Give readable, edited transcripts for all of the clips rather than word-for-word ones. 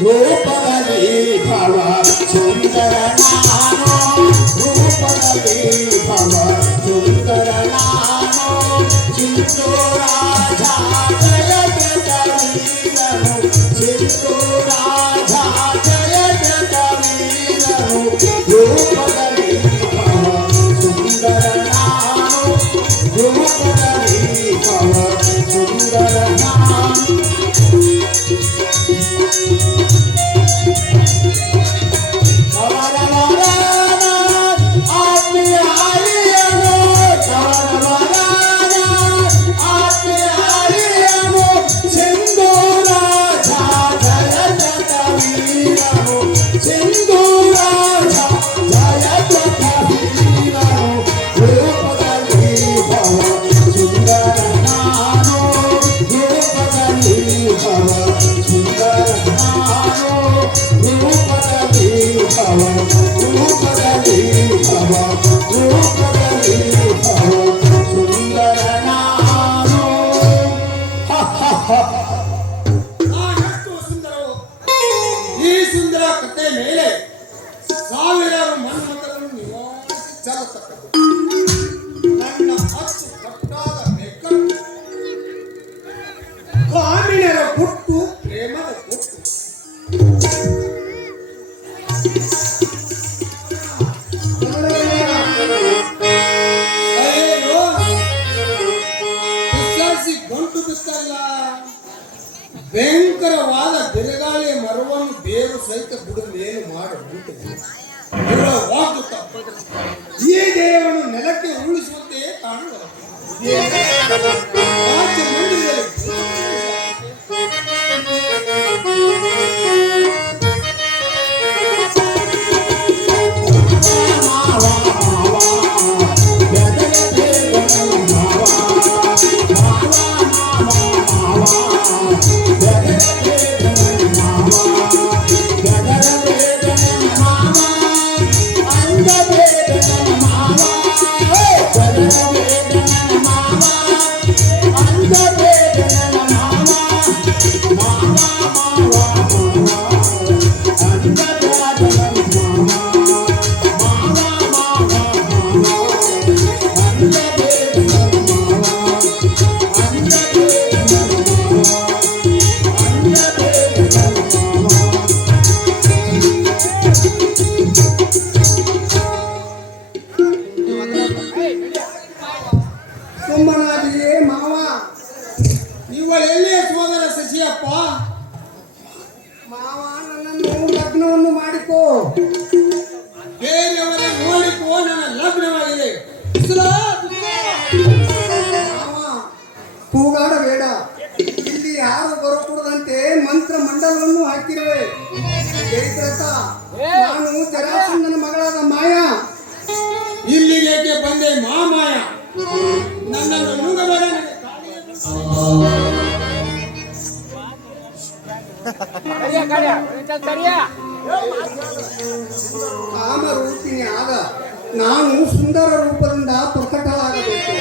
ರೂಪದಲ್ಲಿ ಭವ ಸುಂದರ ನಾನು ರೂಪದಲ್ಲಿ ಭವ ಸುಂದರ ನಾನು ಚಿಂತು ರಾಜ ಜಯದ ಕವೀರನು ಚಿಂತು ರಾಜ ಜಯದ ಕವೀರನು ರೂಪದಲ್ಲಿ ಭವ ಸುಂದರ ನಾನು ರೂಪದಲ್ಲಿ ಭವ ಸುಂದರ ನಾನು ಈ ಸುಂದರ ಕಥೆ ಮೇಲೆ ಸಾವಿರಾರು ಮನ್ಮಥರನ್ನು ನಿವಾರಿಸಿ ಚಲತಕ್ಕದ್ದು ನನ್ನ ಅಚ್ಚು ಕಟ್ಟಾದ ಬೆಕ್ಕರು ಕಾಮಿನರ ಹುಟ್ಟು ಪ್ರೇಮದ ಹುಟ್ಟು ಗಂಟು ಬಿತ್ತಲ್ಲ ಭಯಂಕರವಾದ ಬಿರುಗಾಳಿಯ ಮರವನ್ನು ಬೇರು ಸಹಿತ ಬುಡಮೇಲು ಮಾಡುತ್ತದೆ ಈ ದೇಹವನ್ನು ನೆಲಕ್ಕೆ ಉರುಳಿಸುವಂತೆಯೇ ಕಾಣುವುದು ಮಾವ ಇವಳು ಎಲ್ಲಿಯ ಸೋದರ ಶಶಿಯಪ್ಪ ಮಾವ ನನ್ನನ್ನು ಲಗ್ನವನ್ನು ಮಾಡಿಕೋ ಬೇರೆಯವರ ನೋಡಿಕೋ ನನ್ನ ಲಗ್ನವಾಗಿದೆ ಮಾವ ಕೂಗಾಡಬೇಡ ಇಲ್ಲಿ ಯಾರು ಬರಕೂಡದಂತೆ ಮಂತ್ರ ಮಂಡಲವನ್ನು ಹಾಕಿರುವೆ ನಾನು ಜರಾಸಂಧನ ಮಗಳಾದ ಮಾಯಾ ಇಲ್ಲಿಗೆ ಬಂದೆ ಮಾಮಾಯ ನನ್ನನ್ನು ನುಂಗಬೇಡ ಕಾಮರೂಪಿಣಿ ಆಗ ನಾನು ಸುಂದರ ರೂಪದಿಂದ ಪ್ರಕಟವಾಗಬೇಕು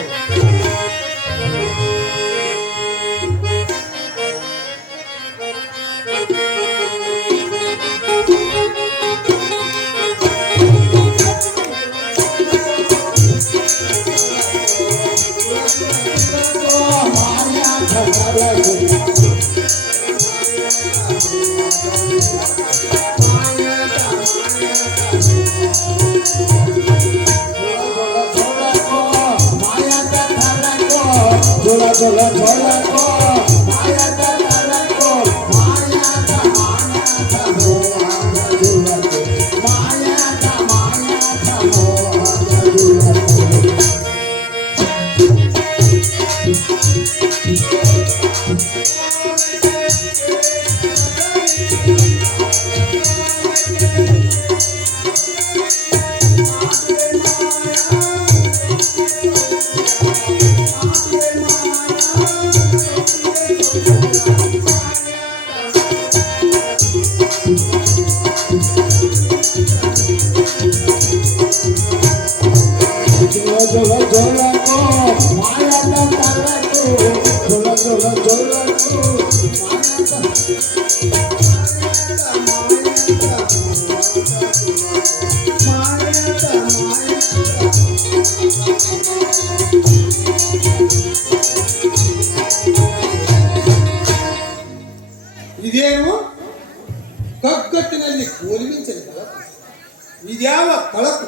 ಕಳಕು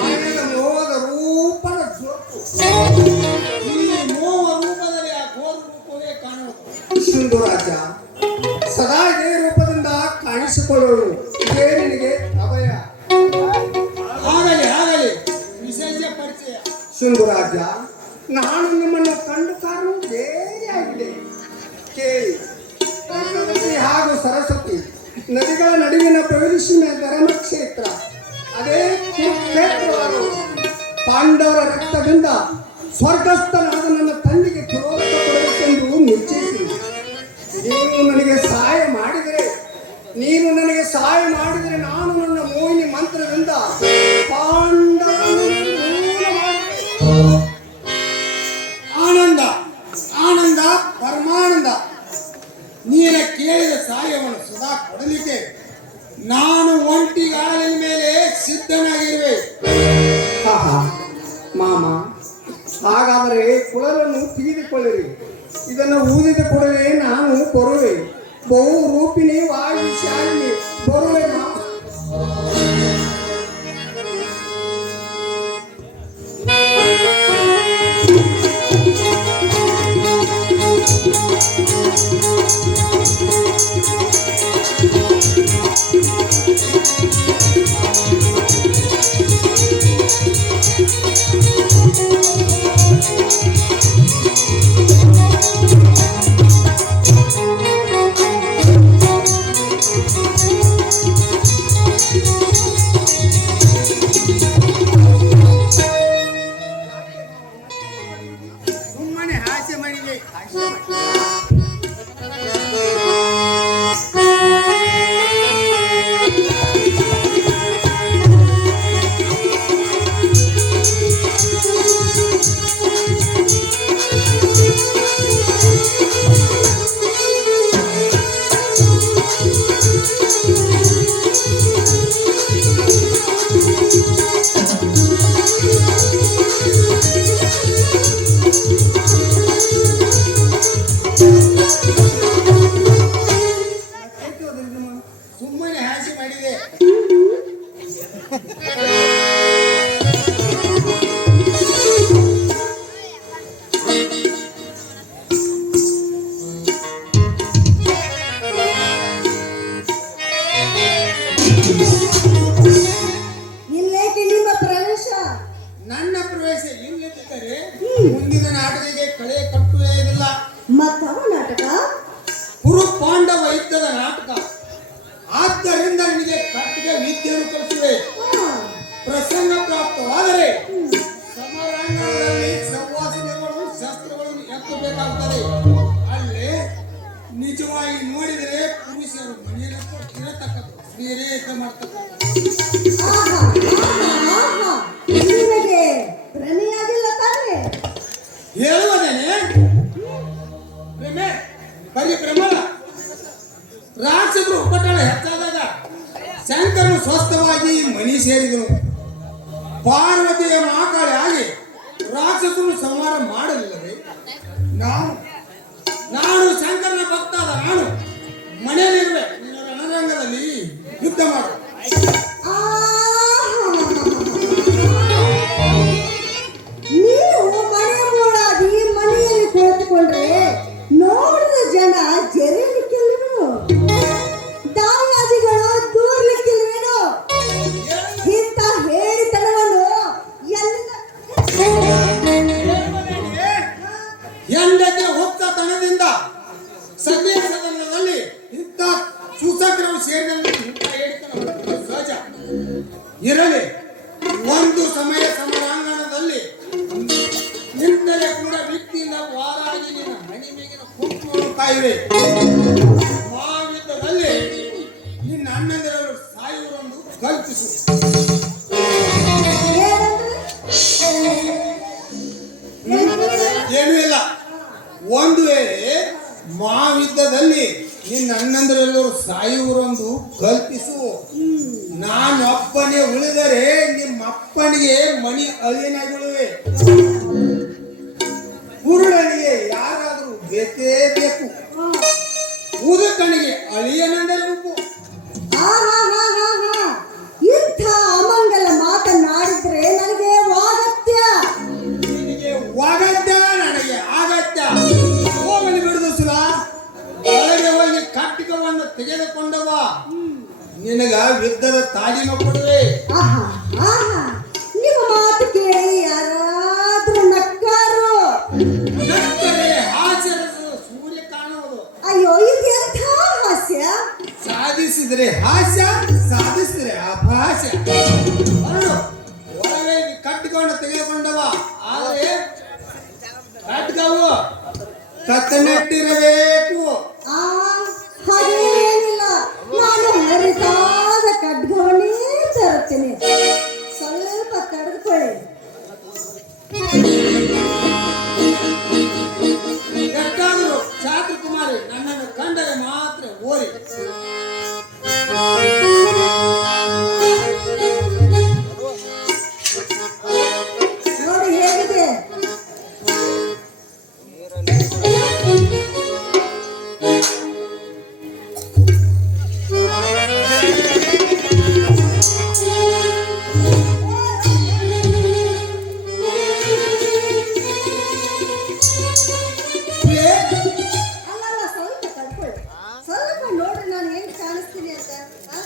ಮಾಯದ ಮೋಹದ ರೂಪದ ಜೋಕು ಈ ಮೋಹ ರೂಪದಲ್ಲಿ ಆ ಘೋರ ರೂಪವೇ ಕಾಣುವುದು ಸಿಂಧುರಾಜ ಸದಾ ಇದೇ ರೂಪದಿಂದ ಕಾಣಿಸಿಕೊಳ್ಳುವುದು ಇದೇ ನಿನಗೆ ಅಭಯ ಆಗಲಿ ಆಗಲಿ ವಿಶೇಷ ಪರಿಚಯ ಸಿಂಧುರಾಜ ನಾನು ನಿಮ್ಮನ್ನು ಕಂಡು ಕಾಣುವುದು ಬೇರೆ ಆಗಿದೆ ಕೇಳಿ ಕನಕವತಿ ಹಾಗೂ ಸರಸ್ವತಿ ನದಿಗಳ ನಡುವಿನ ಪ್ರವೇಶಿನ ಧರ್ಮಕ್ಷೇತ್ರ ಅದೇ ಕುರುಕ್ಷೇತ್ರವಾಗುವುದು ಪಾಂಡವರ ರಕ್ತದಿಂದ ಸ್ವರ್ಗಸ್ಥನಾದ ನನ್ನ ತಂದೆಗೆ ಕಿರೋಧ ಕೊಡಬೇಕೆಂದು ನಿಶ್ಚಯಿಸಿ ನೀನು ನನಗೆ ಸಹಾಯ ಮಾಡಿದರೆ ನಾನು ನನ್ನ ಮೋಹಿನಿ ಮಂತ್ರದಿಂದ ಪಾಂಡವರನ್ನು ದೂರ ಮಾಡುತ್ತೇನೆ. ಆನಂದ ಆನಂದ ಪರಮಾನಂದ ನೀನ ಕೇಳಿದ ಸಹಾಯವನ್ನು ಸದಾ ಕೊಡಲಿಕ್ಕೆ ನಾನು ಒಂಟಿಗಾಲಿನ ಮೇಲೆ ಸಿದ್ಧನಾಗಿರುವೆ. ಮಾಮ ಹಾಗಾದರೆ ಕುಳಲನ್ನು ತೆಗೆದುಕೊಳ್ಳಿರಿ, ಇದನ್ನು ಊದಿದ ಕೂಡಲೇ ನಾನು ಬರುವೆ. ಬಹು ರೂಪಿಣಿ ವಾಯು ಶಾಲಿನಿ ಬರುವೆ ಮಾಮ. ಸುಮ್ಮನೆ ಹಾಸ್ಯ ಮಾಡಿದೆ ಸುಮ್ಮನೆ ಹಾಸ್ಯ ಮಾಡಿದೆ. ಇಲ್ಲೇಕೆ ನಿಮ್ಮ ಪ್ರವೇಶ? ನನ್ನ ಪ್ರವೇಶ ಇಲ್ಲದಿದ್ದರೆ ಮುಂದಿನ ನಾಟಕಕ್ಕೆ ಕಳೆ ಕಟ್ಟುವುದಿಲ್ಲ. ಮತ್ತವ ನಾಟಕ? ಕುರು ಪಾಂಡವ ಯುದ್ಧದ ನಾಟಕ. ಆದ್ದರಿಂದ ನಿನಗೆ ಕಟ್ಟಿಗೆ ವಿದ್ಯೆಯನ್ನು ಕಲಿಸುವೆ. ಪ್ರಸಂಗ ಪ್ರಾಪ್ತವಾದರೆ ಸಮರಾಂಗಣದಲ್ಲಿ ಸಂವಾಸನೆಗಳು ಶಸ್ತ್ರಗಳನ್ನು ಎತ್ತಬೇಕಾಗುತ್ತದೆ. ಅಲ್ಲಿ ನಿಜವಾಗಿ ನೋಡಿದರೆ ಪುರುಷರು ಮನೆಯಲ್ಲಿ ಇರತಕ್ಕದ್ದು, ಬೇರೆ ಮಾಡ್ತಕ್ಕದ್ದು. ನಿನಗೆ ಭ್ರಮೆಯಾಗಿಲ್ಲ ತಾನೆ? ಹೇಳುವುದೇನೆ ಭ್ರಮೆ, ಬರೀ ಭ್ರಮಲ್ಲ. ರಾಕ್ಷಸರು ಉಪಟಳ ಹೆಚ್ಚಾದಾಗ ಶಂಕರನು ಸ್ವಸ್ಥವಾಗಿ ಮನಿ ಸೇರಿದನು. ಪಾರ್ವತಿಯ ಮಹಾಕಾಳಿ ಆಗಿ ರಾಕ್ಷಸರು ಸಂಹಾರ ಮಾಡಲಿಲ್ಲವೇ? ನಾನು ಶಂಕರನ ಭಕ್ತಾದ ನಾನು ಮನೆಯಲ್ಲಿರುವೆ. ನೀನು ರಣರಂಗದಲ್ಲಿ ಯುದ್ಧ ಮಾಡು. ನೀವು ಮನೆ ಮೂಡಾಗಿ ಮನೆಯಲ್ಲಿ ಕುಳಿತುಕೊಂಡ್ರೆ ನೋಡಿದ ಜನ ಜರಿಲಿಕ್ಕಿಲ್ವೇನೋ? ದಾಯಾದಿಗಳು ದೂರ್ಲಿಕ್ಕಿಲ್ವೇನೋ? ಇಂಥ ಹೇಳಿತನವನ್ನು ಎಂದಕ್ಕೆ ಹೊತ್ತ ತನದಿಂದ ಸದ್ಯ ಸದನದಲ್ಲಿ ಇಂಥ ಸುಸಗ್ರವು ಸೇರಿದಲ್ಲಿ ಇಂಥ ಹೇಳಿತನ ಸಹಜ ಇರಲಿ. ಒಂದು ಸಮಯ ಸಮರಾಂಗಣದಲ್ಲಿ ನಿಂತರೆ ಕೂಡ ವ್ಯಕ್ತಿಯಿಂದ ವಾರಾಗಿ ನಿನ್ನ ಮಣಿ ಮೇಗಿನ ಕುಕ್ಕುಗಳು ಕಾಯಿವೆ. ಮಹಾಯುದ್ಧದಲ್ಲಿ ನಿನ್ನ ಅಣ್ಣಂದಿರಲು ಸಾಯುವರೊಂದು ಕಲ್ಪಿಸು. ಏನೂ ಇಲ್ಲ. ಒಂದು ವೇಳೆ ಮಹಾಯುದ್ಧದಲ್ಲಿ ನಿನ್ನ ಅಣ್ಣಂದಿರೆಲ್ಲರೂ ಸಾಯುವರೊಂದು ಕಲ್ಪಿಸು. ನಾನು ಅಪ್ಪನೇ ಉಳಿದರೆ ನಿಮ್ಮ ಅಪ್ಪನಿಗೆ ಮಣಿ ಅಳಿಯನಾಗಿರುವೆ. ಕುರುಡನಿಗೆ ಯಾರಾದರೂ ಬೇಕೇ ಬೇಕು. ಮುದುಕನಿಗೆ ಅಳಿಯನೆಂದರೆ ಉಪ್ಪು. ಇಂಥ ಅಮಂಗಲ ನಿನಗ ಯುದ್ಧದ ತಾಲೀಮ ಕೊಡುವೆ. ಆಹಾ ಆಹಾ ನಿಮ್ಮ ಮಾತು ಕೇಳಿ ಯಾರಾದ್ರೂ ನಕ್ಕಾರು? ನಕ್ಕರೆ ಹಾಸ್ಯದ ಸೂರ್ಯ ಕಾಣುವುದು. ಅಯ್ಯೋ ಇದು ಎಂಥ ಹಾಸ್ಯ! ಸಾಧಿಸಿದರೆ ಹಾಸ್ಯ, ಸಾಧಿಸಿದರೆ ಅಪಹಾಸ್ಯ. ಹೊರಡು. ಒಳಗೆ ಕಟ್ಟಿಕೊಂಡು ತೆಗೆದುಕೊಂಡವ, ಆದರೆ ಖಡ್ಗವು ಕತ್ತನೆಟ್ಟಿರಬೇಕು. ಆ ಹಾಗೇನಿಲ್ಲ, ನಾನು ಹರಿತಾದ ಖಡ್ಗವನ್ನೇ ತರುತ್ತೇನೆ, ಸ್ವಲ್ಪ ತಡೆದುಕೊಳ್ಳಿ. ಎಷ್ಟಾದರೂ ಛಾತ್ರ ಕುಮಾರಿ ನನ್ನನ್ನು ಕಂಡರೆ ಮಾತ್ರ ಓರಿ. ನೋಡಿ ಹೇಗಿದೆ. ಪ್ರಿಯೆ, ಅಲ್ಲಲ್ಲ, ಸ್ವಲ್ಪ ತಡ್ಕೊಳ್ಳಿ, ಸ್ವಲ್ಪ ನೋಡ್ರಿ ನಾನು ಹೆಂಗ್ ಕಾಣಿಸ್ತೀನಿ ಅಂತ. ಆ?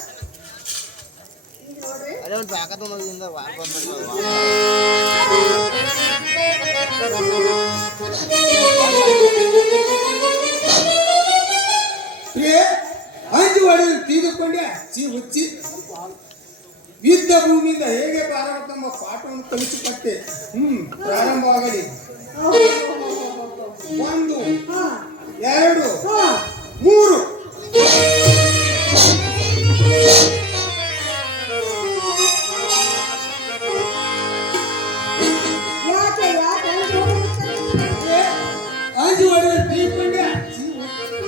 ಈಗ ನೋಡ್ರಿ. ಅದೇ ಒಂದು ಪ್ಯಾಕ ತೊಗೊಂಡಿಂದ ಪ್ರಿಯೆ, ಅಂಜು ಹೊಡೆದು ತೀದುಕೊಂಡೆ ಚಿ ಹುಚ್ಚಿ. ಯುದ್ಧ ಭೂಮಿಯಿಂದ ಹೇಗೆ ಭಾರತಮ್ಮ ಪಾಠವನ್ನು ಕಲಿಸಿಕೊಟ್ಟೆ. ಪ್ರಾರಂಭವಾಗಲಿ. ಒಂದು, ಹಾ ಎರಡು, ಹಾ ಮೂರು. ಯಾಕೆ ಯಾಕೆ ಅಂತ ಹೋಗ್ತಾರೆ? ಪ್ರಿಯೆ, ಅಂಜು ಹೊಡೆದು ತೀದುಕೊಂಡೆ ಚಿ ಹುಚ್ಚಿ.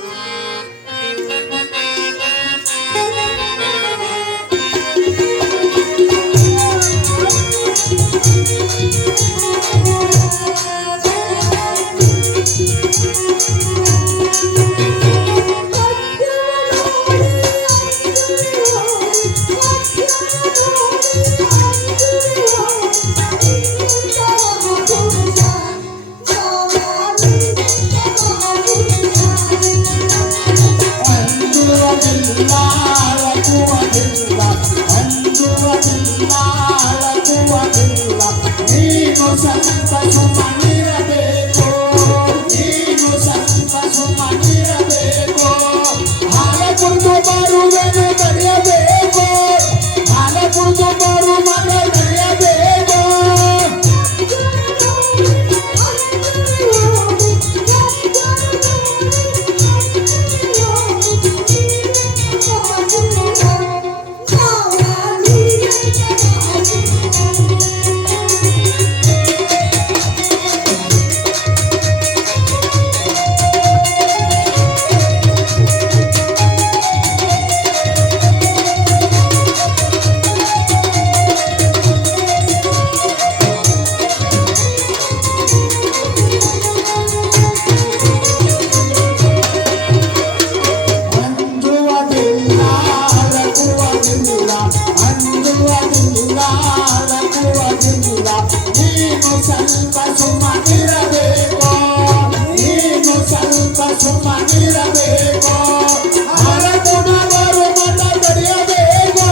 ನೀನು ಸಂತ ಸುಮ್ಮನಿರಬೇಕು, ನೀನು ಸಂತ ಸುಮ್ಮನಿರಬೇಕು. ಹಾಲ ಕುಡಿದು ಬರುವೆನು ತಡೆಯಬೇಕು, ಹಾಲ ಕುಡಿದು ಬರು ಮಗ ತಡೆಯಬೇಕು. ನೀನು ಸ್ವಲ್ಪ ಸುಮ್ಮನಿರಬೇಕು, ನೀನು ಸ್ವಲ್ಪ ಸುಮ್ಮನಿರಬೇಕು. ಹಾಲ ಕುಡಿದು ಬರು ಮತ ತಡೆಯಬೇಕು,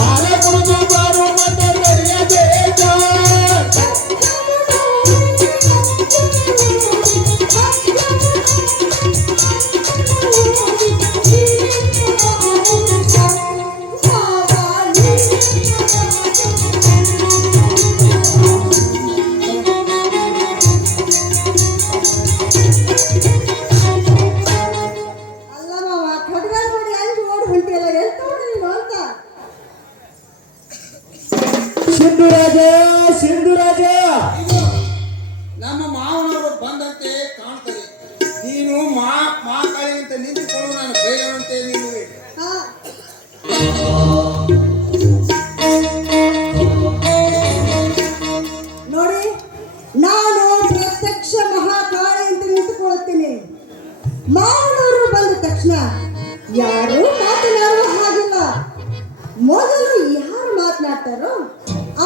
ಹಾಲ ಕುಡಿದು ಬರು ಮತ ತಡೆಯಬೇಕು. ಅಲ್ಲ ಮಾವ, ಖಡ್ಗ ನೋಡಿ ಅಂಜು ಓಡ್ ಹೊಂಟಿಯಲ್ಲ, ಎಲ್ಲಿ ನೋಡ್ರಿ ಅಂತ. ಸಿಂಧುರಾಜ, ಸಿಂಧುರಾಜ, ಇದು ನಮ್ಮ ಮಾವನವರು ಬಂದಂತೆ ಕಾಣ್ತದೆ. ನೀನು ಮಾ ಕಾಳಿಗಿಂತ ನಿಂತುಕೊಂಡು ನಾನು ಬೈಯುವಂತೆ ನಿಲ್ಲುವೆ. ಹಾ ನೋಡಿ, ನಾನು ಪ್ರತ್ಯಕ್ಷ ಮಹಾಕಾಳಿ ಅಂತ ನಿಂತುಕೊಳ್ಳುತ್ತೇನೆ. ಮಾನವರು ಬಂದ ತಕ್ಷಣ ಯಾರು ಮಾತನಾಡುವ ಹಾಗಿಲ್ಲ. ಮೊದಲು ಯಾರು ಮಾತನಾಡ್ತಾರೋ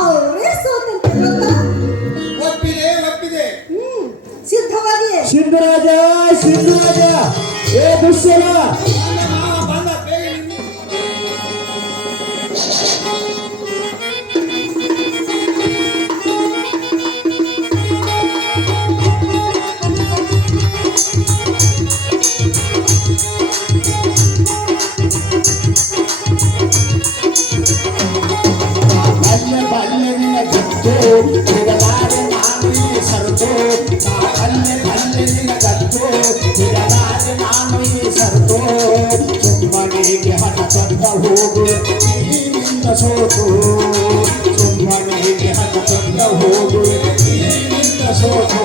ಅವರೇ ಸೋತಂತೆ, ಗೊತ್ತಾ? ಒಪ್ಪಿದೆ, ಒಪ್ಪಿದೆ. ಸಿದ್ಧವಾಗಿ. ಸಿಂಧುರಾಜ, ಸಿಂಧುರಾಜ, ಏ ದುಶ್ಯನ, ನನ್ನ ಮಾವ ಬಂದ, ಬೇಗ ನಿಲ್ಲು. ಕತ್ತು ಬಿಡಲಾರೆ ನಾನು ಈ ಸರತು ನಾ ಕಲ್ಲೆ ನಿನಗತ್ತು ಬಿಡಲಾರೆ ನಾನು ಈ ಸರತು ಸುಮ್ಮನೆಗೆ ಹಠ ತೊಂದ ಹೋಗು ನೀನಿಂದ ಸೋತು ಸುಮ್ಮನೆಗೆ ಹಠ ತೊಂದ ಹೋಗು ನೀನಿಂದ ಸೋತು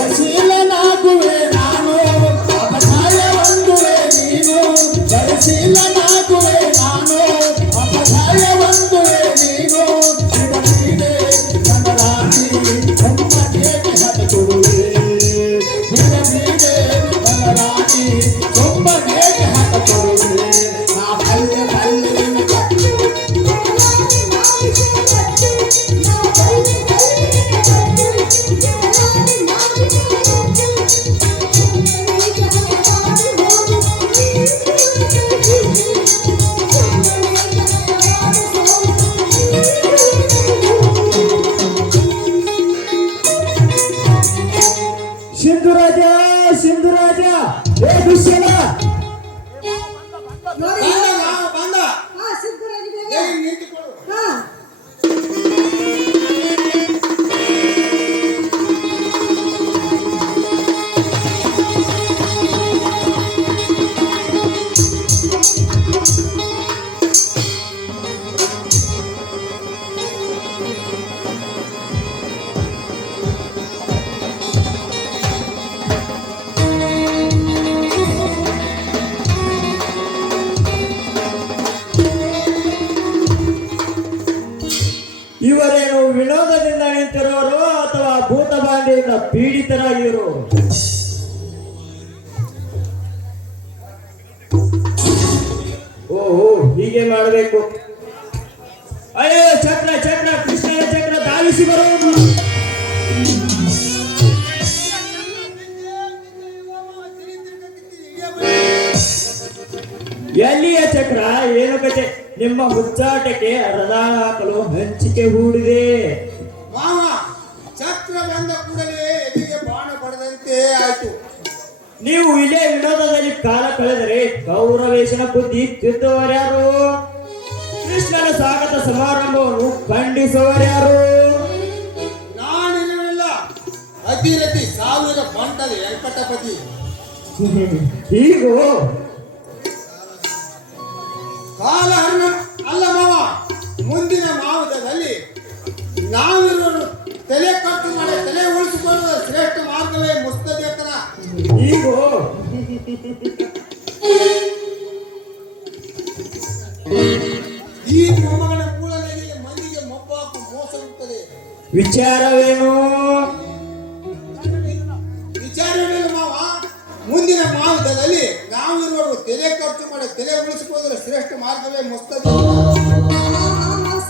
ಜಯಶೀಲನಾಗುವೆ ನಾನು ಅಪಜಯ ಒಂದುವೆ ನೀನು ಜಯಶೀಲನಾಗುವೆ ನಾನು ಅಪಜಯ ಒಂದುವೆ ನೀನು ಶಿವನಿಗೆ ಕಮಲಾನಿ ಒಮ್ಮನೆಗೆ ಹತ್ತುವೆ ಶಿವನಿಗೆ ಕಮಲಾನಿ ಒಮ್ಮನೆಗೆ ಹತ್ತುವೆ ನಾ ಕಲ್ಲೆ ಸಿಂಧುರಾಜ ಸಿಂಧುರಾಜ ಏ ದುಶ್ಯಲ ನೋಡಿ ಬಂದ ಮಾವ ಬಂದ ಹಾ ಸಿದ್ಧರಾಜ ಬೇಗ ಏ ನಿಂತುಕೊಳ್ಳು ಹಾ ಇವರೇನು ವಿನೋದದಿಂದ ನಿಂತಿರೋರು ಅಥವಾ ಭೂತ ಬಾಧೆಯಿಂದ ಪೀಡಿತರಾಗಿರೋರು ಓಹೋ ಹೀಗೆ ಮಾಡಬೇಕು ಅಯ್ಯೋ ಚಕ್ರ ಚಕ್ರ ಕೃಷ್ಣನ ಚಕ್ರ ಧಾವಿಸಿ ಬರೋದು ಎಲ್ಲಿಯ ಚಕ್ರ ಏನು ಕತೆ ನಿಮ್ಮ ಹುಚ್ಚಾಟಕ್ಕೆ ರದಾಳ ಹಾಕಲು ಹಂಚಿಕೆ ಹೂಡಿದೆ ಮಾವ ಚಕ್ರ ಬಂದ ಕೂಡಲೇ ಎದೆಗೆ ಬಾಣ ಪಡೆದಂತೆ ಆಯ್ತು ನೀವು ಇಲ್ಲೇ ವಿನೋದದಲ್ಲಿ ಕಾಲ ಕಳೆದರೆ ಗೌರವೇಶನ ಬುದ್ಧಿ ತಿದ್ದುವರ್ಯಾರು ಕೃಷ್ಣನ ಸ್ವಾಗತ ಸಮಾರಂಭವನ್ನು ಖಂಡಿಸುವರ್ಯಾರು ನಾನಿರಲಿಲ್ಲ ಅತಿರತಿ ಸಾವಿರ ಬಂಟದ ವೆಂಕಟಪತಿ ಹೀಗೂ ಕಾಲಹರಣ ಅಲ್ಲ ಮಾವ ಮುಂದಿನ ಮಾವುತದಲ್ಲಿ ನಾವಿರೋರು ತಲೆ ಖರ್ಚು ಮಾಡಿ ತಲೆ ಉಳಿಸಿಕೊಳ್ಳುವ ಶ್ರೇಷ್ಠ ಮಾರ್ಗವೇ ಮುಸ್ತದೇತನ ಹೀಗೂ ಈ ಮೊಮ್ಮಗನ ಮೂಲದಲ್ಲಿ ಮಂದಿಗೆ ಮೊಬ್ಬಾಕು ಮೋಸವಿರುತ್ತದೆ ವಿಚಾರವೇನು ವಿಚಾರವೇನು ಮಾವ ಮುಂದಿನ ಮಾವುತದಲ್ಲಿ ನಾವಿರುವರು ತಲೆ ಖರ್ಚು ಮಾಡಿ ತಲೆ ಉಳಿಸಿಕೊಳ್ಳುವ ಶ್ರೇಷ್ಠ ಮಾರ್ಗವೇ ಮುಸ್ತದೆ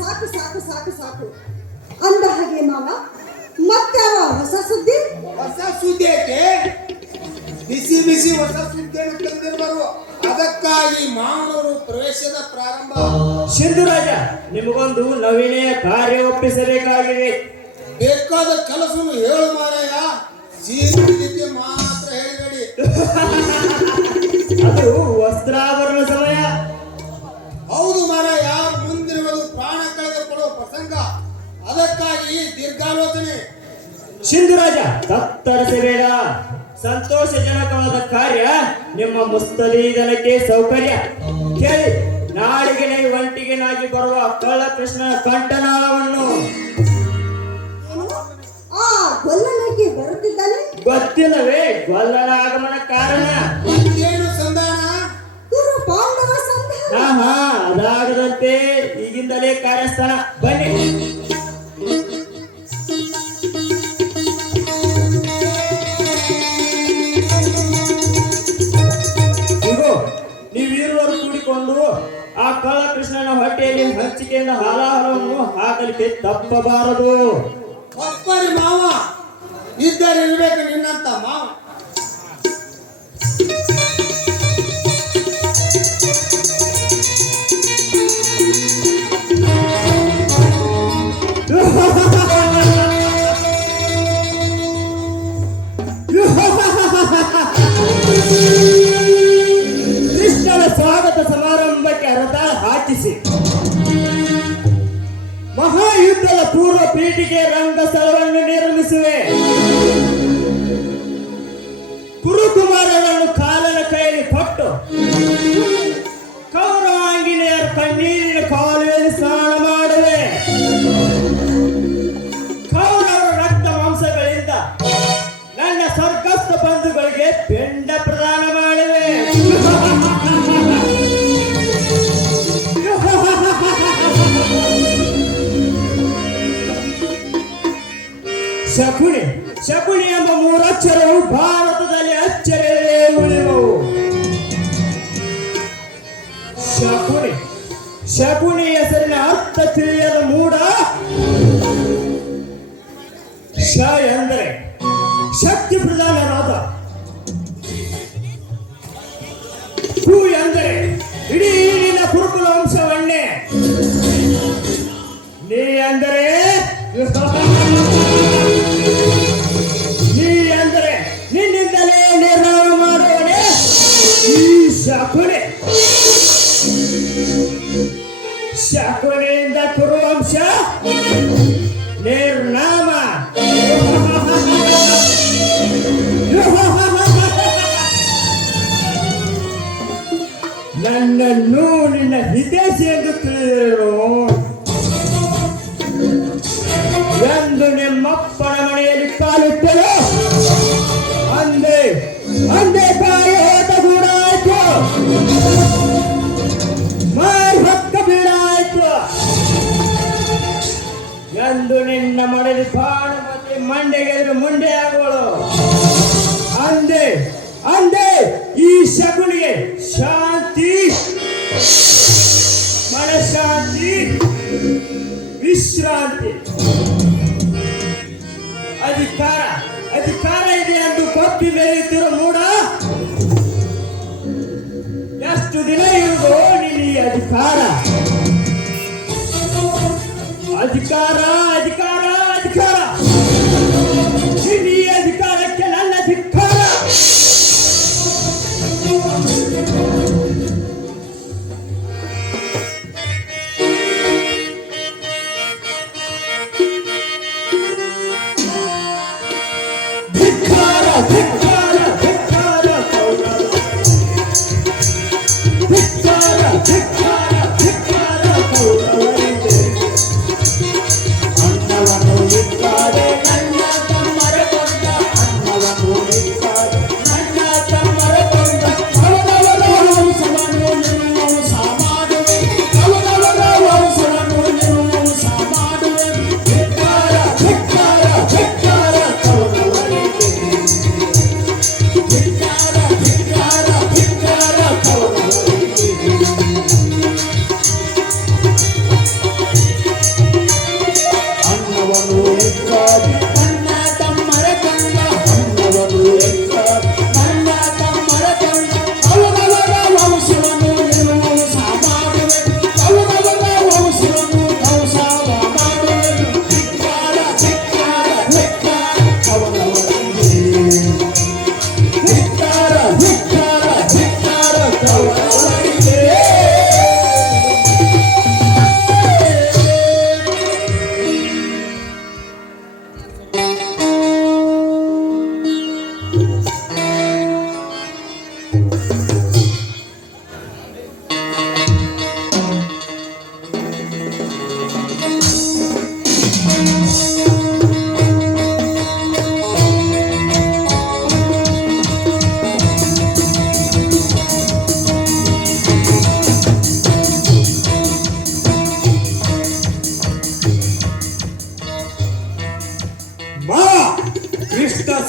ಸಾಕು ಸಾಕು ಸಾಕು ಸಾಕು ಅಂದ ಹಾಗೆ ಮಾವ ಮತ್ತೆ ಹೊಸ ಸುದ್ದಿ ಹೊಸ ಸುದ್ದಿಯಕ್ಕೆ ಬಿಸಿ ಬಿಸಿ ಹೊಸ ಸುದ್ದಿಯನ್ನು ತಂದಿರುವರು ಅದಕ್ಕಾಗಿ ಮಾವನವರು ಪ್ರವೇಶದ ಪ್ರಾರಂಭ ಸಿಂಧುರಾಜ ನಿಮಗೊಂದು ನವೀನೆಯ ಕಾರ್ಯ ಒಪ್ಪಿಸಬೇಕಾಗಿದೆ ಬೇಕಾದ ಕೆಲಸವನ್ನು ಹೇಳು ಮಾರಾಯ ಸೀರೆ ಮಾತ್ರ ಹೇಳಬೇಡಿ ಅದು ವಸ್ತ್ರಾಭರಣ ಸಮಯ ಹೌದು ಮಾರಾಯ ಮುಂದಿರುವುದು ಪ್ರಾಣ ಕಳೆದುಕೊಳ್ಳುವ ಪ್ರಸಂಗ ಅದಕ್ಕಾಗಿ ದೀರ್ಘಾಲೋಚನೆ ಸಿಂಧುರಾಜ ತತ್ತರಿಸಬೇಡ ಸಂತೋಷಜನಕವಾದ ಕಾರ್ಯ ನಿಮ್ಮ ಮುಸ್ತದೀದನಕ್ಕೆ ಸೌಕರ್ಯ ಕೇಳಿ ನಾಳಿಗೆ ಒಂಟಿಗೆನಾಗಿ ಬರುವ ಕಳ್ಳ ಕೃಷ್ಣನ ಕಂಠನಾಳವನ್ನು ಏನು ಆ ಗೊಲ್ಲನಕ್ಕೆ ಬರುತ್ತಿದ್ದಾನೆ ಗೊತ್ತಿಲ್ಲವೇ ಗೊಲ್ಲನ ಆಗಮನ ಕಾರಣ ಏನು ಸಂಧಾನ ಕುರು ಪಾಂಡವ ಸಂಧಾನ ಅದಾಗದಂತೆ ಈಗಿಂದಲೇ ಕಾರ್ಯಸ್ಥಾನ ಬನ್ನಿ ಇಗೋ ನೀವಿರುವರು ಕೂಡಿಕೊಂಡು ಆ ಕಳ್ಳ ಕೃಷ್ಣನ ಹೊಟ್ಟೆಯಲ್ಲಿ ಹಂಚಿಕೆಯಿಂದ ಹಾಲಾಹಲವನ್ನು ಹಾಕಲಿಕ್ಕೆ ತಪ್ಪಬಾರದು. ಒಪ್ಪರಿ ಮಾವ, ಇದ್ದರೆ ಇರ್ಬೇಕು ನಿನ್ನಂತ ಮಾವ. ಕೃಷ್ಣನ ಸ್ವಾಗತ ಸಮಾರಂಭಕ್ಕೆ ರಥ ಹಾಕಿಸಿ ಮಹಾಯುದ್ಧದ ಪೂರ್ವ ಪೀಠಿಗೆ ರಂಗಸ್ಥಳವನ್ನು ನಿರ್ಮಿಸುವೆ. ಕುರುಕುಮಾರರನ್ನು ಕಾಲನ ಕೈಯಲ್ಲಿ ಕೊಟ್ಟು ಕೌರವಾಂಗಿನಿಯರ ಕಣ್ಣೀರಿನ ಕಾಲುವೆಯಲ್ಲಿ ಸ್ನಾನ ಮಾಡುವೆ. ಕೌರವರ ರಕ್ತ ಮಾಂಸಗಳಿಂದ ನನ್ನ ಸರ್ಕಸ್ಥ ಬಂಧುಗಳಿಗೆ ಪಿಂಡ ಪ್ರದಾನ ಮಾಡುವೆ. ಶಕುನಿ ಶಕುನಿ ಎಂಬ ಮೂರಕ್ಷರವು ಭಾರತದಲ್ಲಿ ಅಚ್ಚರಿಯೇ ಉಳಿಯುವವು. ಶಕುನಿ ಶಕುನಿ ಹೆಸರಿನ ಅರ್ಥ ತಿಳಿಯದ ಮೂಡ. ಶ ಎಂದರೆ ಶಕ್ತಿ ಪ್ರಧಾನರಾದ, ಕು ಎಂದರೆ ಇಡೀ ನಿನ್ನ ಕುರುಕುಲ ವಂಶವನ್ನೇ, ನೀ ಅಂದರೆ ನಿನ್ನಿಂದಲೇ ನಿರ್ಣಯ ಮಾಡುವನೆ ಈ ಶಕುನಿ. ಶಕುನಿಯಿಂದ ಕುರುವಂಶ ನಿರ್ನಾಮ. ನನ್ನನ್ನು ನಿನ್ನ ಹಿತೈಷಿ ಎಂದು ತಿಳಿದರು ಎಂದು ನಿಮ್ಮಪ್ಪನ ಮನೆಯಲ್ಲಿ ಕಾಲಿಟ್ಟರು. ಅಂದೇ ಅಂದೇ ತಾಯಿ ಹೋದ ಕೂಡ ಆಯ್ತು, ಮಾರಿ ಹಕ್ಕ ಬೀಡ ಆಯ್ತು ಎಂದು ನಿನ್ನ ಮನೆಯಲ್ಲಿ ಭಾನುಮತಿ ಮಂಡೆಗೆ ಮುಂಡೆ ಆಗುವಳು. ಅಂದೇ ಅಂದೇ ಈ ಶಕುನಿಗೆ ಶಾಂತಿ, ಮನಃಶಾಂತಿ, ವಿಶ್ರಾಂತಿ, ಅಧಿಕಾರ ಅಧಿಕಾರ ಇದೆ ಎಂದು ಕೊಪ್ಪಿ ಮೆರೆಯುತ್ತಿರೋ ಮೂಡ. ಎಷ್ಟು ದಿನ ಇರುವುದು ನಿನ್ನ ಈ ಅಧಿಕಾರ? ಅಧಿಕಾರ ಅಧಿಕಾರ ಅಧಿಕಾರ, ನಿನ್ನ ಈ ಅಧಿಕಾರಕ್ಕೆ ನನ್ನ ಧಿಕ್ಕಾರ.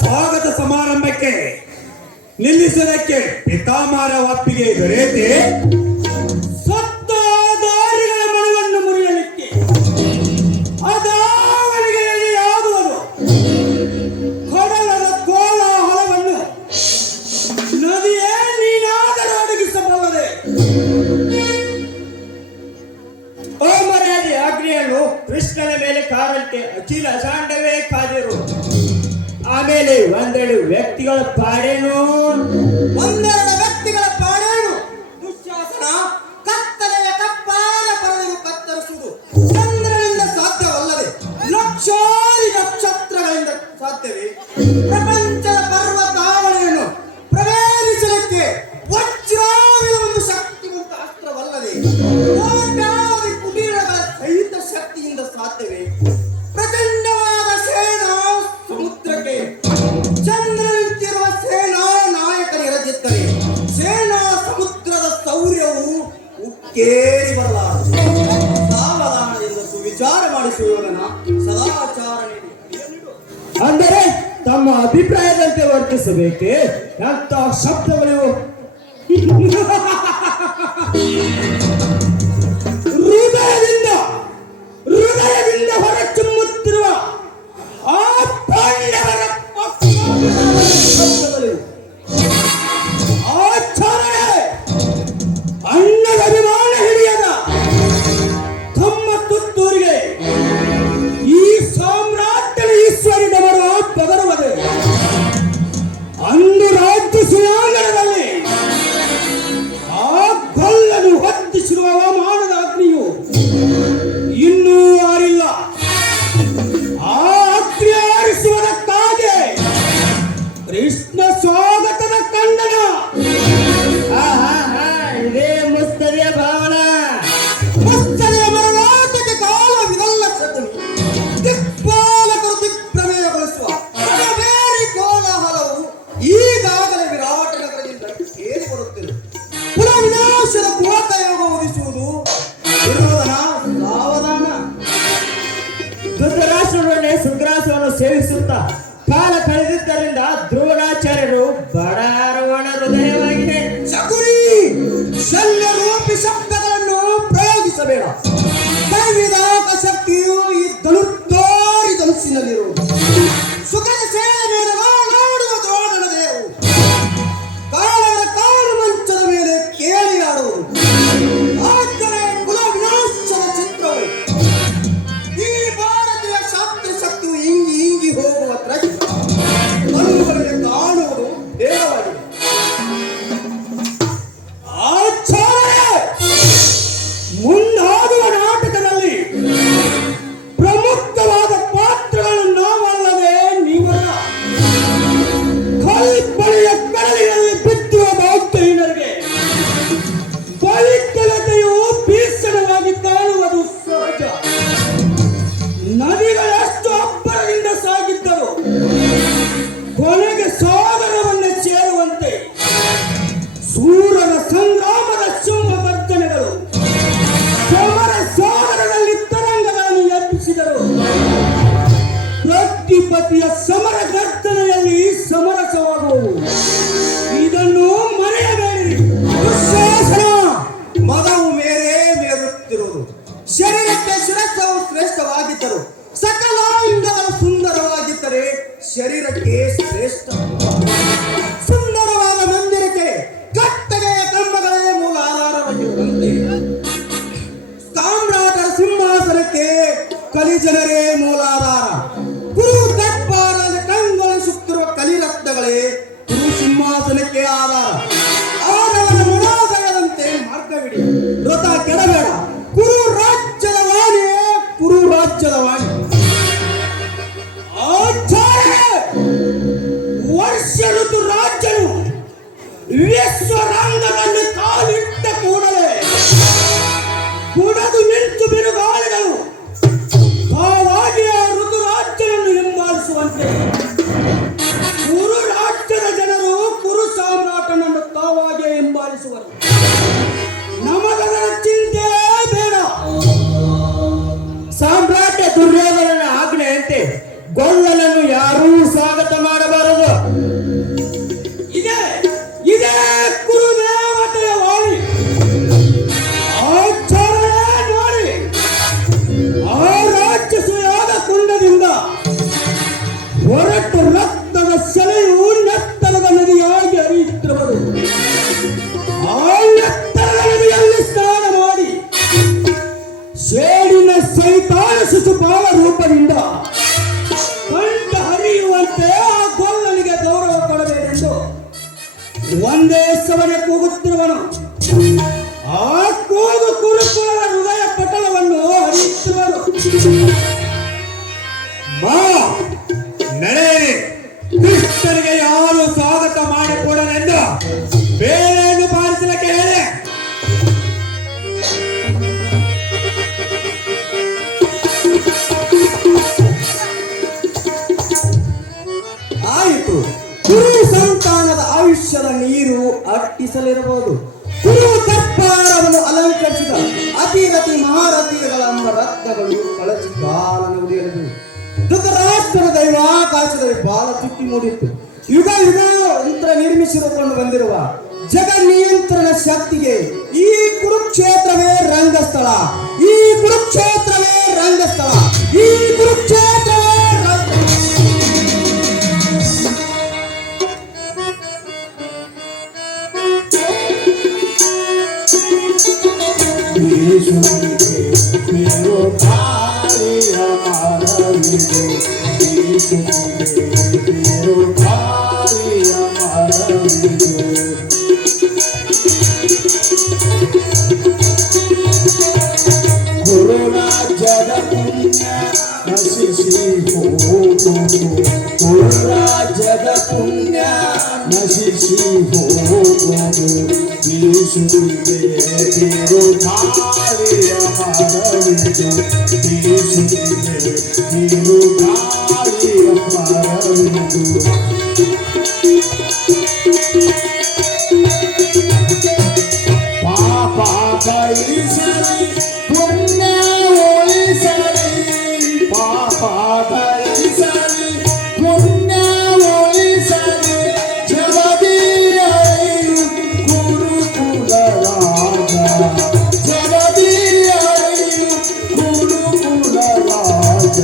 ಸ್ವಾಗತ ಸಮಾರಂಭಕ್ಕೆ ನಿಲ್ಲಿಸುವುದಕ್ಕೆ ಪಿತಾಮಹರ ಒಪ್ಪಿಗೆ ದೊರೆಯುತ್ತೆ. ಸತ್ತ ಕಾರಂತೆ ಅಖಿಲ ಅಜಾಂಡವೇ ಕಾದಿರು. ಆಮೇಲೆ ಒಂದೆರಡು ವ್ಯಕ್ತಿಗಳ ಪಾಡೇನು. ಒಂದೆರಡು ವ್ಯಕ್ತಿಗಳ ಪಾಡೇನು. ದುಶ್ಯಾಸನ ಕತ್ತಲೆಯ ಕಪ್ಪಾರ ಪಡೆದು ಕತ್ತರಿಸುವುದು ಚಂದ್ರನಿಂದ ಸಾಧ್ಯವಲ್ಲದೆ ಲಕ್ಷಾದಿ ನಕ್ಷತ್ರಗಳಿಂದ ಸಾಧ್ಯವೇ? ಪ್ರಪಂಚದ ಪರ್ವತಾವಳಿಯನ್ನು ಪ್ರವೇಶಿಸಲಿಕ್ಕೆ ವಜ್ರಾವಿನ ಒಂದು ಶಕ್ತಿವಂತ ಅಸ್ತ್ರವಲ್ಲದೆ ಕೋಟ್ಯಾವಧಿ ಕುಟೀರಗಳ ಸಹಿತ ಶಕ್ತಿಯಿಂದ ಸಾಧ್ಯವೇ? ಪ್ರಚಂಡವಾದ ಸೇನಾ ಸಮುದ್ರಕ್ಕೆ ಚಂದ್ರನಿಂತಿರುವ ಸೇನಾ ನಾಯಕನಿರದಿದ್ದರೆ ಸೇನಾ ಸಮುದ್ರದ ಶೌರ್ಯವು ಉಕ್ಕೇರಿ ಬರಲಾರದು. ಸಾವಧಾನದಿಂದ ಸುವಿಚಾರ ಮಾಡಿಸುವವನ ಸದಾಚಾರ ನೀಡು. ಅಂದರೆ ತಮ್ಮ ಅಭಿಪ್ರಾಯದಂತೆ ವರ್ತಿಸಬೇಕೆ? ಅಂತ ಶಬ್ದಗಳು ಹೃದಯದಿಂದ ಹೊರಚುಮ್ಮುತ್ತಿರುವ ಆ ಪಾಂಡವರ ಶಬ್ದಗಳು. ಆಚಾರ್ಯ ಅಣ್ಣದ ಅಭಿಮಾನ ಹಿಡಿಯದ ತಮ್ಮ ತುತ್ತೂರಿಗೆ ಈ ಸಾಮ್ರಾಜ್ಯದ ಈಶ್ವರಿದವರು ಬದರುವುದು. ಅಂದು ರಾಜ್ಯ ಸುಯಾಂಗಣದಲ್ಲಿ ಆ ಗೊಲ್ಲನ್ನು ಹೊತ್ತಿಸಿರುವ ಅವಮಾನದ ಅಗ್ನಿಯು ಇನ್ನೂ ಯಾರಿಲ್ಲ. ಆ ಅಗ್ನಿ ಆರಿಸುವುದಕ್ಕಾಗಿ ಕೃಷ್ಣ ಸ್ವಾಗತದ ಕಂದನ. ಇದೇ ಮುಸ್ತರಿಯ ಭಾವನ. ಮುಚ್ಚನೆಯ ಮರಣಾಟಕ್ಕೆ ಕಾಲವಿದಲ್ಲ ಸದ್ದು. ದಿಕ್ಪಾಲಕರು ದಿಗ್ಭ್ರಮೆಯಗೊಳಿಸುವ ಬೇರೆ ಕೋಲಾಹಲವು ಈಗಾಗಲೇ ವಿರಾಟ ನಗರದಿಂದ ಕೇಳಿ ಬರುತ್ತಿದೆ. ಪುನಃ ವಿನಾಶದ ಕೋಟೆಯೋಗ ಉದಿಸುವುದು ವಿರೋಧನ ಸಾವಧಾನ. ಧೃತರಾಷ್ಟ್ರನೊಡನೆ ಸುಗ್ರಾಸವನ್ನು ಸೇವಿಸುತ್ತಾ ಕಾಲ ಕಳೆದಿದ್ದರಿಂದ ದ್ರೋಣಾಚಾರ್ಯರು ಬಡಾರವಣ ಹೃದಯವಾಗಿದೆ. ಶಕುನಿ ಶಲ್ಯರೂಪಿ ಶಬ್ದಗಳನ್ನು ಪ್ರಯೋಗಿಸಬೇಡ. ಕೈವಿದಾಕ ಶಕ್ತಿಯು ಈ ಧನುರ್ಧಾರಿ ಧನುಸ್ಸಿನಲ್ಲಿರುವುದು. ಸುಖದ ಸೇನೆ ಮೇಲೆ ನೋಡುವ ದ್ರೋಣನ ದೇವು ಕಾಲವರ ಕಾಲು ಮಂಚದ ಮೇಲೆ ಕೇಳಿಯಾಡುವುದು. ಆದರೆ ಕುಲ ವಿನಾಶದ ಚಿತ್ರವು ಈ ಭಾರತೀಯ ಶಾಸ್ತ್ರ ಶಕ್ತಿಯು ಇಂಗಿ ಹೋಗುವ ದೃಶ್ಯ ಕಣ್ಣುಗಳಿಗೆ ಕಾಣುವುದು ದೇಹವಾಗಿದೆ. ಆಚಾರ್ಯ ಮುಂದಾಗುವ ನಾಟಕದಲ್ಲಿ ಪ್ರಮುಖವಾದ ಪಾತ್ರಗಳು ನಾವಲ್ಲದೆ ನೀವಲ್ಲ. ಕಲ್ಪನೆಯ ಕಡಲಿನಲ್ಲಿ ಬಿದ್ದುವ ಭಕ್ತಹೀನರಿಗೆ ಪವಿತ್ರತೆಯು ಭೀಷಣವಾಗಿ ಕಾಣುವುದು ಸಹಜ. ನದಿಗಳೆಷ್ಟು ಅಬ್ಬರದಿಂದ ಸಾಗಿದ್ದರು ಕೊನೆಗೆ ಸಾಗರವನ್ನೇ ಸೇರುವಂತೆ ಸೂರನ ಸಂಗ್ರಾಮದ ಸಿಂಹ ಗರ್ಜನೆಗಳು ಸಮರ ಸಾಗರದಲ್ಲಿ ತರಂಗಗಳನ್ನು ಎಬ್ಬಿಸಿದರು. ಪ್ರತಿಪತಿಯ ಸಮರ ಗರ್ಜನೆಯಲ್ಲಿ ಸಮರಸವಾಗುವುದು. ಇದನ್ನು ಮರೆಯಬೇಡಿ. ದುಶ್ಯಾಸನ ಮದವು ಮೇರುತ್ತಿರುವುದು. ಶರೀರಕ್ಕೆ ಶಿರಸ್ಸವು ಶ್ರೇಷ್ಠವಾಗಿದ್ದರು ಸಕಲ ಅಂಗಗಳು ಸುಂದರವಾಗಿದ್ದರೆ ಶರೀರಕ್ಕೆ ಶ್ರೇಷ್ಠ. ಸುಂದರವಾದ ಮಂದಿರಕ್ಕೆ ಕಟ್ಟಗೆಯ ಕಂಬಗಳೇ ಮೂಲ ಆಧಾರವಾಗಿರುವಂತೆ ಸಾಮ್ರಾಟರ ಸಿಂಹಾಸನಕ್ಕೆ ಕಲಿಜನರೇ ಮೂಲಾಧಾರ. ಕುರು ದರ್ಬಾರದಲ್ಲಿ ಕಂಗೊಳಿಸುತ್ತಿರುವ ಕಲಿರತ್ನಗಳೇ ಕುರು ಸಿಂಹಾಸನಕ್ಕೆ ಆಧಾರ. ಆದವನ ಮನೋದಯದಂತೆ ಮಾರ್ಗವಿಡಿ. ವ್ರತ ಕೆಡಬೇಡ. ಕುರು ರಾಜ್ಯದ ವಾಣಿಯೇ ಕುರು ರಾಜ್ಯದ ವಾಣಿ. ಆಚಾರ್ಯ ವರ್ಷ ಋತು ರಾಜ್ಯನು ವಿಶ್ವರಂಗದಲ್ಲಿ ಕಾಲಿಟ್ಟ ಕೂಡಲೇ ಕುಡದು ನಿಂತು ಬಿರುಗಾಳಿಗಳು ತಾವಾಗಿ ಆ ಋತು ರಾಜ್ಯವನ್ನು ಹಿಂಬಾಲಿಸುವಂತೆ ಕುರು ರಾಜ್ಯದ ಜನರು ಕುರು ಸಾಮ್ರಾಟನನ್ನು ತಾವಾಗಿಯೇ ಹಿಂಬಾಲಿಸುವರು. ನಮಗದರ ಚಿಂತೆ ಬೇಡ. ಸಾಮ್ರಾಟ ದುರ್ಯೋಧನನ ಆಜ್ಞೆಯಂತೆ ಗೊಲ್ಲನನ್ನು ಯಾರೂ ಸ್ವಾಗತ ಮಾಡಬಾರದು. ಇದೇ ಕುರುದೇವತೆಯ ವಾಣಿ. ಆಚಾರ್ಯ ನೋಡಿ, ಆ ರಾಜ್ಯಸುಯಾದ ಕುಂಡದಿಂದ ಹೊರಟು ರಕ್ತದ ಸೆಲೆಯು ನೆತ್ತರದ ನದಿಯಾಗಿ ಹರಿಯುತ್ತಿರುವುದು. ಆ ನೆತ್ತರದ ನದಿಯಲ್ಲಿ ಸ್ನಾನ ಮಾಡಿ ಸೇಡಿನ ಸೈತಾನ ಶಿಶು ಬಾಳ ರೂಪದಿಂದ ಕಂಠ ಹರಿಯುವಂತೆ ಆ ಗೊಲ್ಲನಿಗೆ ಗೌರವ ಕೊಡಬೇಕೆಂದು ಒಂದೇ ಸವನೆ ಕೂಗುತ್ತಿರುವನು. ಆ ಕೂಗು ಕುರುಕುಲದ ಹೃದಯ ಪಟಲವನ್ನು ಹರಿಯುತ್ತಿರುವನು. ನಡೆಯಿರಿ, ಕೃಷ್ಣನಿಗೆ ಯಾರು ಸ್ವಾಗತ ಮಾಡಿಕೊಡನೆಂದು ಬೇರೆಯನ್ನು ಪಾಲಿಸಲಿಕ್ಕೆ ಹೇಳಿ. ಆಯಿತು. ಕುರು ಸಂತಾನದ ಆಯುಷ್ಯದ ನೀರು ಅಟ್ಟಿಸಲಿರಬಹುದು. ಕುರು ದರ್ಬಾರವನ್ನು ಅಲಂಕರಿಸಿದ ಅತಿರತಿ ಮಹಾರಥಿಗಳೆಂಬ ರತ್ನಗಳು ಕಳಚಿ ಕಾಲ ನುಡಿಯಲಿದ್ದು ಧೃತರಾಷ್ಟ್ರನ ದೈವಾಕಾಶದಲ್ಲಿ ಬಾಲ ಚುಕ್ಕಿ ಮೂಡಿತ್ತು. ಯುಗ ಯುಗಾಂತರ ನಿರ್ಮಿಸಿಕೊಂಡು ಬಂದಿರುವ ಜಗನ್ನಿಯಂತ್ರಣ ಶಕ್ತಿಗೆ ಈ ಕುರುಕ್ಷೇತ್ರವೇ ರಂಗಸ್ಥಳ. ಈ ಕುರುಕ್ಷೇತ್ರವೇ ರಂಗಸ್ಥಳ. ಈ ಕುರುಕ್ಷೇತ್ರವೇ ಗುರುರಾಜ್ಯದ ಪುಣ್ಯ ನಶಿಸಿ ಹೋಗುವುದು. ಗುರುರಾಜ್ಯದ ಪುಣ್ಯ ನಶಿಸಿ ಹೋಗುವುದು. ಬೀಸುತ್ತಿದೆ ಬಿರುಗಾಳಿಯ ಮರವಿದು. ಬೀಸುತ್ತಿದೆ ಬಿರುಗಾಳಿಯ ಮರವಿದು. ಪಾಪ ಕೈಸಲಿ ಪುಣ್ಯ ಉಳಿಸಲಿ. ಪಾಪ ಕೈಸಲಿ ಪುಣ್ಯ ಉಳಿಸಲಿ. ಜಗದಿಯರು ಗುರುಕುಲ ರಾಜ. ಜಗದಿಯರು ಗುರುಕುಲ ರಾಜ.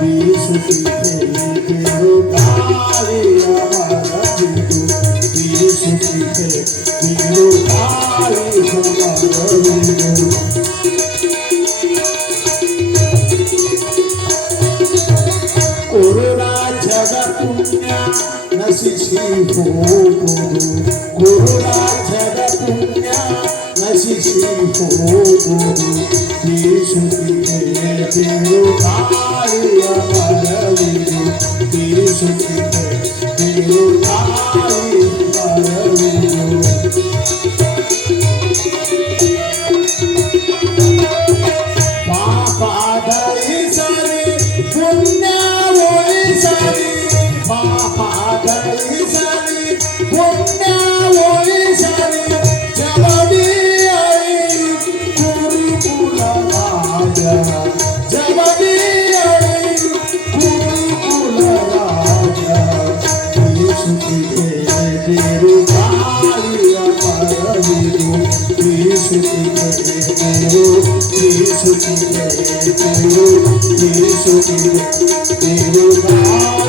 ಬೀಸುತ್ತಿದೆ ಬಿರುಗಾಳಿಯ ಮರವಿದು. ಬೀಸುತ್ತಿದೆ ಬಿರುಗಾಳಿಯ ಮರವಿದು. ಗುರುರಾಜ್ಯದ ಪುಣ್ಯ ನಶಿಸಿ ಹೋಗುವುದು. ಗುರುರಾಜ್ಯದ ಪುಣ್ಯ ನಶಿಸಿ ಹೋಗುವುದು. ಬೀಸುತ್ತಿದೆ ಬಿರುಗಾಳಿಯ ಮರವಿದು. ಬೀಸುತ್ತಿದೆ ಬಿರುಗಾಳಿಯ ಮರವಿದು. ಪಾಪ ಧರಿಸಲಿ ಪುಣ್ಯ ಉಳಿಸಲಿ. ಪಾಪ ಧರಿಸಲಿ ಪುಣ್ಯ ಉಳಿಸಲಿ. ಜಗದಿಯರು ಗುರುಕುಲ ರಾಜ. ಜಗದಿಯರು ಗುರುಕುಲ ರಾಜ. ಬೀಸುತ್ತಿದೆ ಬಿರುಗಾಳಿಯ ಮರವಿದು. ಬೀಸುತ್ತಿದೆ ಬೀಸುತ್ತಿದೆ ಬೀಸುತ್ತಿದೆ ಬಿರುಗಾಳಿಯ